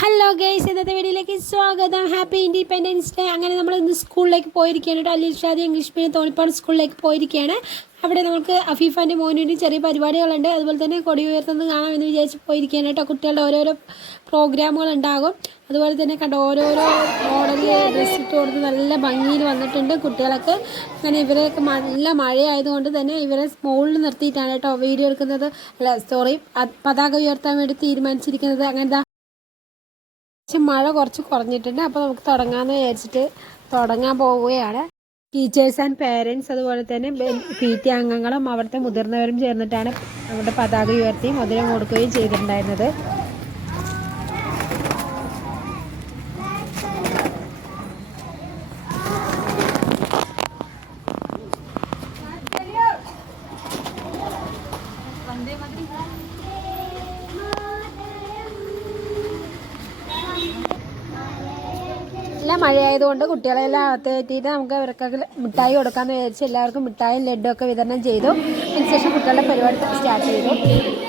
Hello guys, ഇന്നത്തെ വീഡിയോയിലേക്ക് സ്വാഗതം. Happy independence day. അങ്ങനെ നമ്മൾ ഇന്ന് സ്കൂളിലേക്ക് പോയിരിക്കുകയാണ് കേട്ടോ. അലി ഷാദി ഇംഗ്ലീഷ് മീഡിയം തോണിപ്പാട് സ്കൂളിലേക്ക് പോയിരിക്കുകയാണ്. അവിടെ നമുക്ക് അഫീഫാൻ്റെ മോനുവേണ്ടി ചെറിയ പരിപാടികളുണ്ട്. അതുപോലെ തന്നെ കൊടി ഉയർത്തുന്നത് കാണാമെന്ന് വിചാരിച്ച് പോയിരിക്കുകയാണ് കേട്ടോ. കുട്ടികളുടെ ഓരോരോ പ്രോഗ്രാമുകൾ ഉണ്ടാകും. അതുപോലെ തന്നെ കണ്ടോ, ഓരോരോ മോഡൽ ഡ്രസ്സ് ഇട്ട് കൊടുത്ത് നല്ല ഭംഗിയിൽ വന്നിട്ടുണ്ട് കുട്ടികളൊക്കെ. അങ്ങനെ ഇവരെയൊക്കെ നല്ല മഴയായതുകൊണ്ട് തന്നെ ഇവരെ മുകളിൽ നിർത്തിയിട്ടാണ് കേട്ടോ വീഡിയോ എടുക്കുന്നത്. പതാക ഉയർത്താൻ വേണ്ടി തീരുമാനിച്ചിരിക്കുന്നത്. അങ്ങനെ മഴ കുറച്ച് കുറഞ്ഞിട്ടുണ്ട്. അപ്പോൾ നമുക്ക് തുടങ്ങാമെന്ന് വിചാരിച്ചിട്ട് തുടങ്ങാൻ പോവുകയാണ്. ടീച്ചേഴ്സ് ആൻഡ് പേരൻസ് അതുപോലെ തന്നെ PT അംഗങ്ങളും അവിടുത്തെ മുതിർന്നവരും ചേർന്നിട്ടാണ് നമ്മുടെ പതാക ഉയർത്തി മധുരം കൊടുക്കുകയും ചെയ്തിട്ടുണ്ടായിരുന്നത്. നല്ല മഴയായതുകൊണ്ട് കുട്ടികളെല്ലാം അകത്ത് കയറ്റിയിട്ട് നമുക്ക് അവർക്കൊക്കെ മിഠായി കൊടുക്കാമെന്ന് വിചാരിച്ച് എല്ലാവർക്കും മിഠായും ലഡ്ഡും ഒക്കെ വിതരണം ചെയ്തു. അതിനുശേഷം കുട്ടികളുടെ പരിപാടി സ്റ്റാർട്ട് ചെയ്തു.